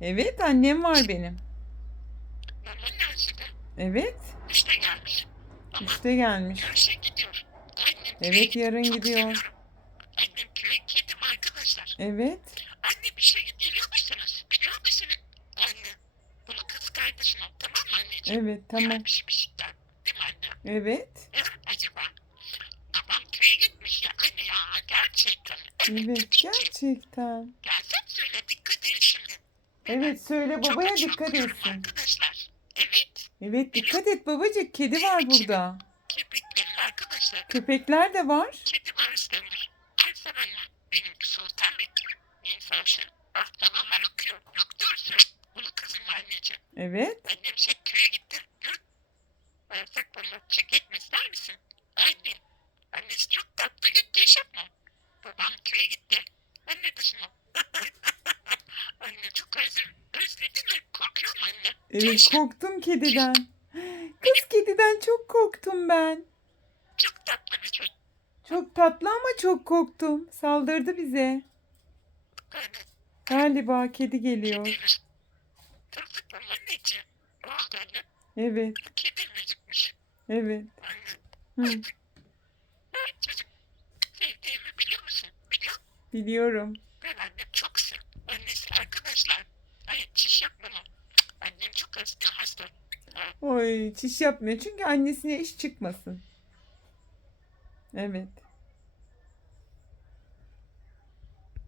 Evet annem var benim. Evet. İşte gelmiş. İşte gelmiş. Evet, köye yarın gidiyor. Annem köye kedim arkadaşlar. Evet. Anne bir şey biliyor musunuz? Biliyor musunuz? Anne. Bunu kız kardeşim tamam mı anneciğim? Evet tamam. Gelmiş Beşik'ten. Değil mi anne? Evet. Ne acaba? Babam köye gitmiş ya anne ya gerçekten. Evet tabii ki. gerçekten. Gelsen söyle dikkat edin şimdi. Evet söyle babaya çok dikkat etsin. Arkadaşlar. Evet. Evet dikkat et babacık. Kedi var burada. Köpeklerin arkadaşlar. Köpekler de var. Kedi var istenir. Her severler. Benimki sultan bekliyor. İnsan şey. Ortalama okuyor. Doktorsun. Bunu kızım anneciğim. Evet. Annem şey köye gitti. Yürü. Bağırsak bana çek etme ister misin? Anne. Annesi çok tatlı gitti iş yapma. Babam köye gitti. Dışına. anne çok özür. Özledin mi? Korkuyor mu anne? Evet korktum kediden. Kız kediden çok korktum ben. Çok tatlı bir çocuk. Çok tatlı ama çok korktum. Saldırdı bize. Anne. Galiba kedi geliyor. Anne. Evet. Evet. Hı, biliyorum. Ben annem çok sev. Annesi arkadaşlar. Hayır çiş yapmama. Annem çok hasta hasta. Oy çiş yapmıyor çünkü annesine iş çıkmasın. Evet.